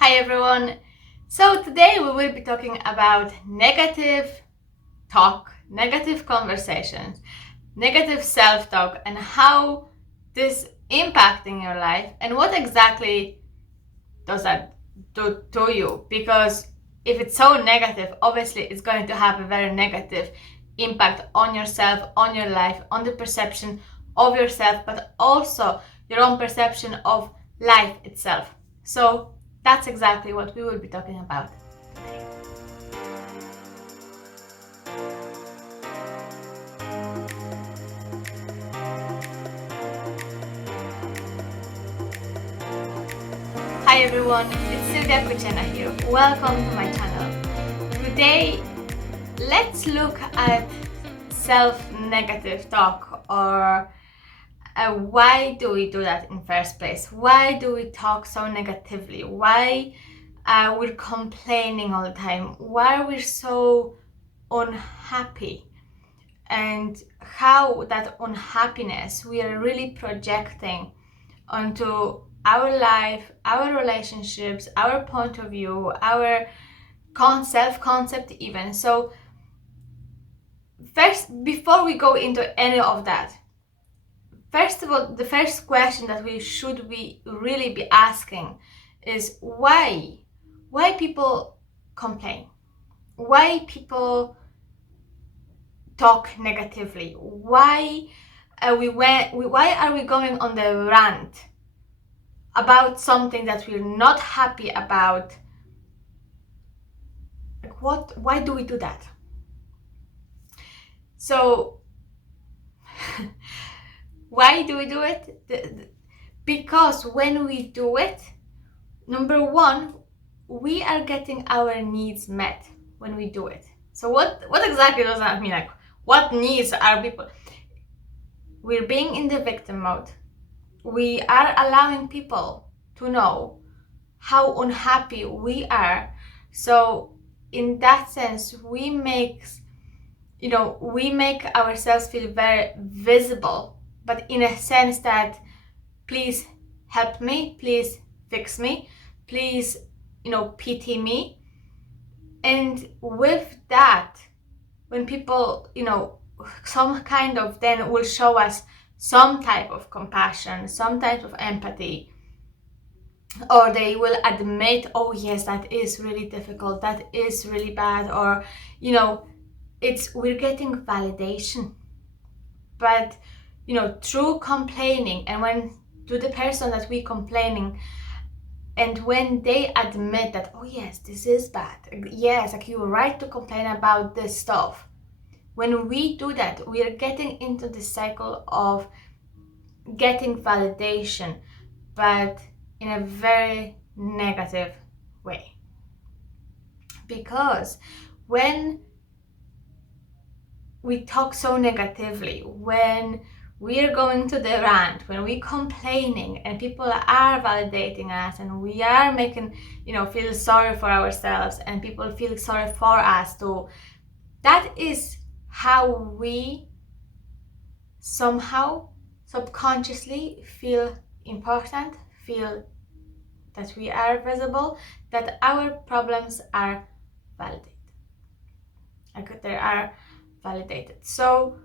Hi everyone. So today we will be talking about negative talk, negative conversations, negative self-talk and how this impacting your life and what exactly does that do to you, because if it's so negative, obviously it's going to have a very negative impact on yourself, on your life, on the perception of yourself, but also your own perception of life itself. So that's exactly what we will be talking about today. Hi everyone, it's Sylwia here. Welcome to my channel. Today, let's look at self-negative talk, or why do we do that in first place? Why do we talk so negatively? Why we're complaining all the time? Why we're so unhappy? And how that unhappiness we are really projecting onto our life, our relationships, our point of view, our self-concept even. So first, before we go into any of that, first of all, the first question that we should be really be asking is why people complain, why people talk negatively, why why are we going on the rant about something that we're not happy about? Like, why do we do that? So why do we do it? Because when we do it, number one, we are getting our needs met when we do it. So what exactly does that mean? Like, what needs are people? We're being in the victim mode. We are allowing people to know how unhappy we are. So in that sense, we make ourselves feel very visible, but in a sense that, please help me, please fix me, please, pity me. And with that, when people, some kind of then will show us some type of compassion, some type of empathy, or they will admit, oh yes, that is really difficult, that is really bad, or we're getting validation. But through complaining, and when to the person that we complaining, and when they admit that, oh yes, this is bad, yes, like you're right to complain about this stuff, when we do that, we are getting into the cycle of getting validation, but in a very negative way. Because when we talk so negatively, when we are going to the rant, when we're complaining and people are validating us and we are making, feel sorry for ourselves and people feel sorry for us too, that is how we somehow subconsciously feel important, feel that we are visible, that our problems are validated. Like, they are validated. So,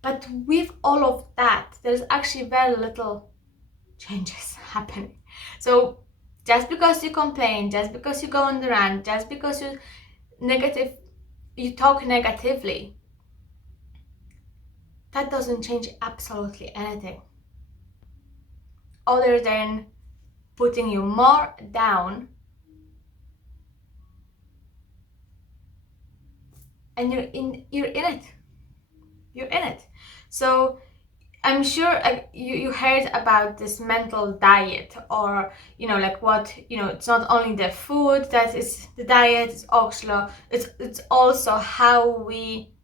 but with all of that, there's actually very little changes happening. So just because you complain, just because you go on the rant, just because you talk negatively, that doesn't change absolutely anything, other than putting you more down, and you're in it. So I'm sure you heard about this mental diet, or like what, it's not only the food that is the diet, it's also how we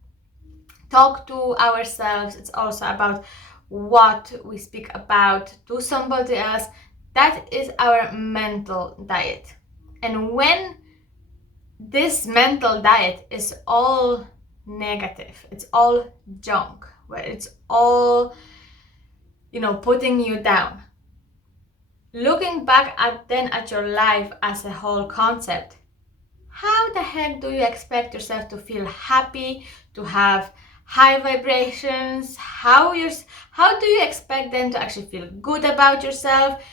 talk to ourselves. It's also about what we speak about to somebody else. That is our mental diet. And when this mental diet is all negative, it's all junk, where it's all putting you down, looking back at your life as a whole concept, how the heck do you expect yourself to feel happy, to have high vibrations? How do you expect them to actually feel good about yourself,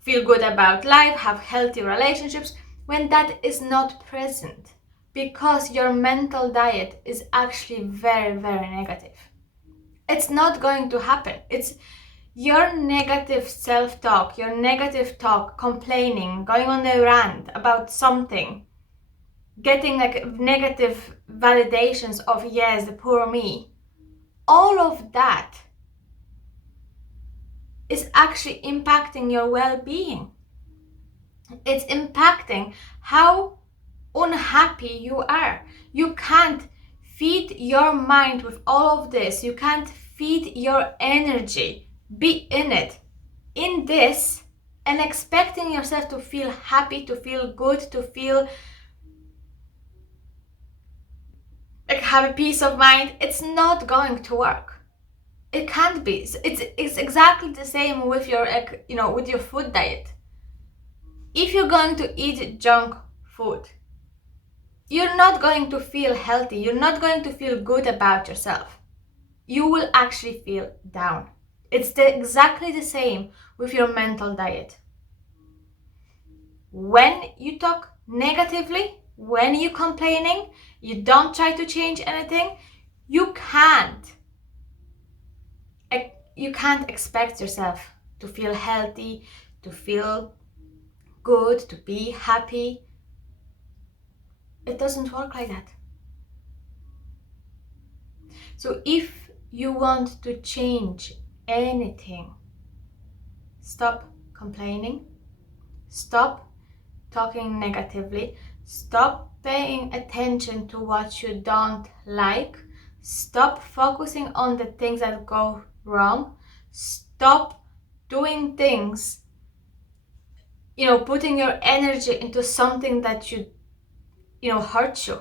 feel good about life, have healthy relationships, when that is not present? Because your mental diet is actually very, very negative. It's not going to happen. It's your negative self-talk, your negative talk, complaining, going on a rant about something, getting like negative validations of, yes, the poor me. All of that is actually impacting your well-being. It's impacting how unhappy you are. You can't feed your mind with all of this. You can't feed your energy, be in it, in this, and expecting yourself to feel happy, to feel good, to feel like have a peace of mind. It's not going to work. It can't be. It's exactly the same with your, with your food diet. If you're going to eat junk food, you're not going to feel healthy. You're not going to feel good about yourself. You will actually feel down. It's exactly the same with your mental diet. When you talk negatively, when you're complaining, you don't try to change anything, you can't expect yourself to feel healthy, to feel good, to be happy. It doesn't work like that. So if you want to change anything, stop complaining, stop talking negatively, stop paying attention to what you don't like, stop focusing on the things that go wrong, stop doing things, putting your energy into something that hurts you.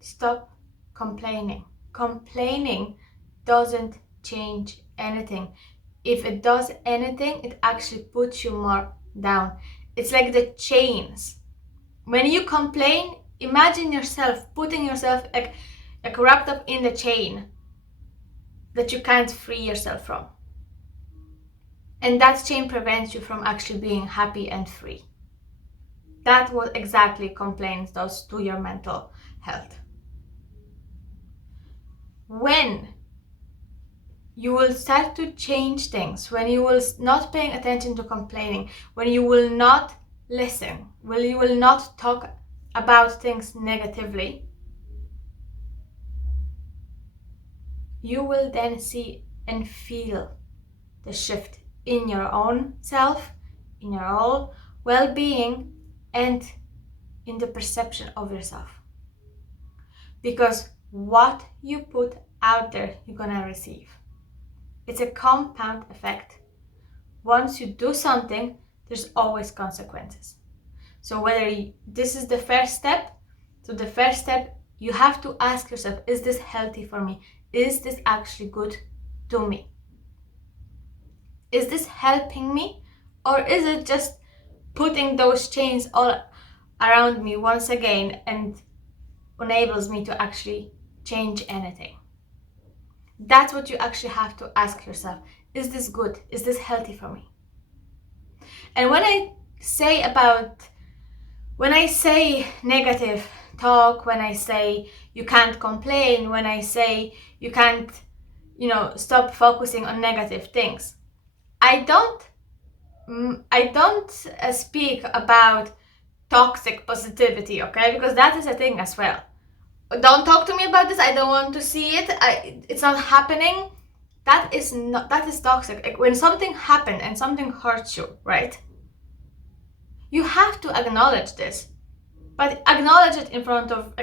Stop complaining. Complaining doesn't change anything. If it does anything, it actually puts you more down. It's like the chains. When you complain, imagine yourself putting yourself like wrapped up in the chain that you can't free yourself from. And that chain prevents you from actually being happy and free. That's what exactly complaints does to your mental health. When you will start to change things, when you will not paying attention to complaining, when you will not listen, when you will not talk about things negatively, you will then see and feel the shift in your own self, in your own well-being, and in the perception of yourself. Because what you put out there, you're gonna receive. It's a compound effect. Once you do something, there's always consequences. So this is the first step, you have to ask yourself, is this healthy for me? Is this actually good to me? Is this helping me? Or is it just putting those chains all around me once again and enables me to actually change anything? That's what you actually have to ask yourself. Is this good? Is this healthy for me? And when I say negative talk, when I say you can't complain, when I say you can't, stop focusing on negative things, I don't speak about toxic positivity, okay? Because that is a thing as well. Don't talk to me about this. I don't want to see it. It's not happening. That is toxic. Like when something happened and something hurts you, right? You have to acknowledge this, but acknowledge it in front of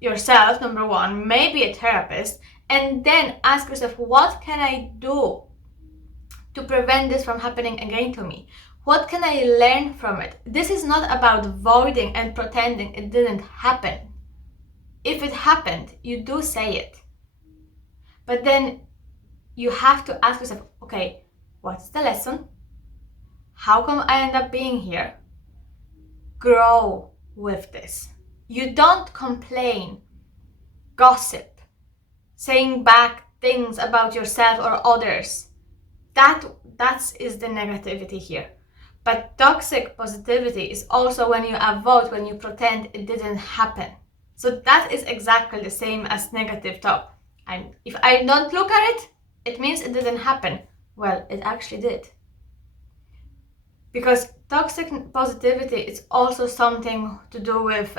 yourself, number one, maybe a therapist, and then ask yourself, what can I do to prevent this from happening again to me? What can I learn from it? This is not about avoiding and pretending it didn't happen. If it happened, you do say it. But then you have to ask yourself, okay, what's the lesson? How come I end up being here? Grow with this. You don't complain, gossip, saying back things about yourself or others. That is the negativity here. But toxic positivity is also when you avoid, when you pretend it didn't happen. So that is exactly the same as negative talk. And if I don't look at it, it means it didn't happen. Well, it actually did. Because toxic positivity is also something to do with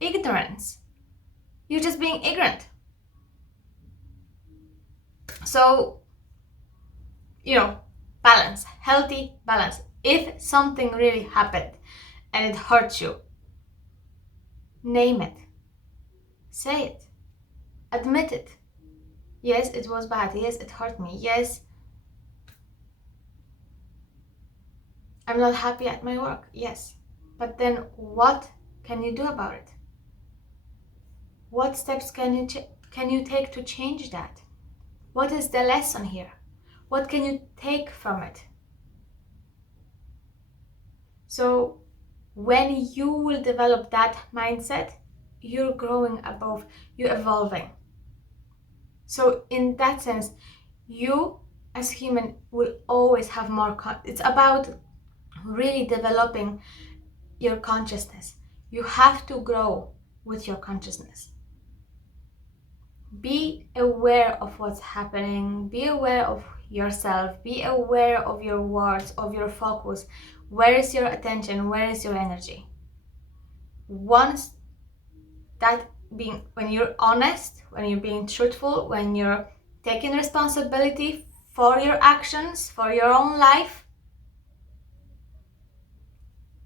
ignorance. You're just being ignorant. So, balance, healthy balance. If something really happened and it hurts you, name it. Say it. Admit it. Yes, it was bad. Yes, it hurt me. Yes, I'm not happy at my work. Yes. But then what can you do about it? What steps can you take to change that? What is the lesson here? What can you take from it? So when you will develop that mindset, you're growing above, you're evolving. So in that sense, you as human will always have more, it's about really developing your consciousness. You have to grow with your consciousness. Be aware of what's happening, be aware of yourself, be aware of your words, of your focus. Where is your attention? Where is your energy? Once when you're honest, when you're being truthful, when you're taking responsibility for your actions, for your own life,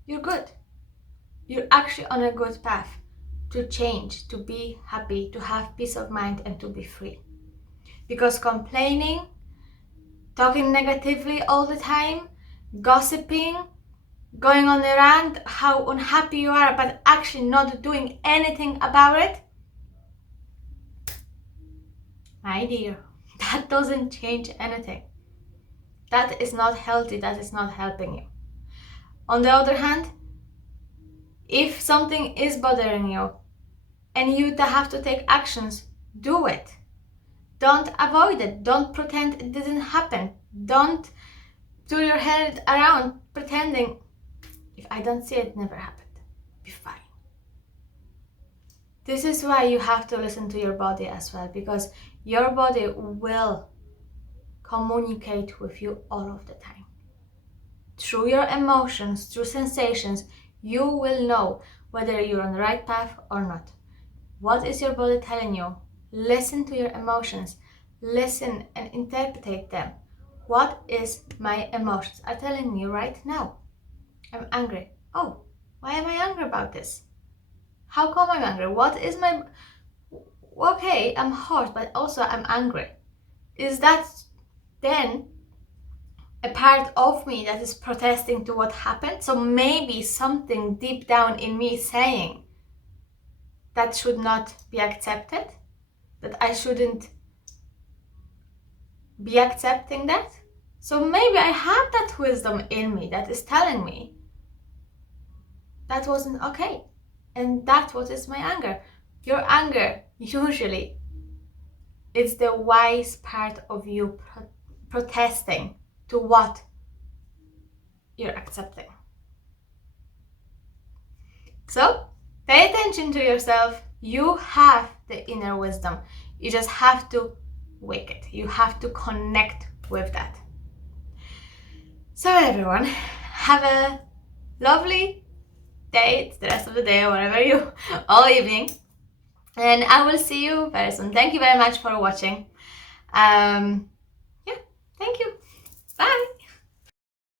you're good. You're actually on a good path to change, to be happy, to have peace of mind, and to be free. Because complaining, talking negatively all the time, gossiping, going on a rant, how unhappy you are, but actually not doing anything about it, my dear, that doesn't change anything. That is not healthy, that is not helping you. On the other hand, if something is bothering you and you have to take actions, do it. Don't avoid it. Don't pretend it didn't happen. Don't do your head around pretending, if I don't see it, it never happened. Be fine. This is why you have to listen to your body as well, because your body will communicate with you all of the time. Through your emotions, through sensations, you will know whether you're on the right path or not. What is your body telling you? Listen to your emotions. Listen and interpret them. What is my emotions are telling me right now? I'm angry. Oh, why am I angry about this? How come I'm angry? What is my... Okay, I'm hurt, but also I'm angry. Is that then a part of me that is protesting to what happened? So maybe something deep down in me is saying that should not be accepted, that I shouldn't be accepting that. So maybe I have that wisdom in me that is telling me that wasn't okay. And that's what is my anger. Your anger, usually, it's the wise part of you protesting to what you're accepting. So, pay attention to yourself. You have the inner wisdom. You just have to wake it. You have to connect with that. So everyone, have a lovely day, the rest of the day or whatever you, all evening. And I will see you very soon. Thank you very much for watching. Yeah, thank you. Bye.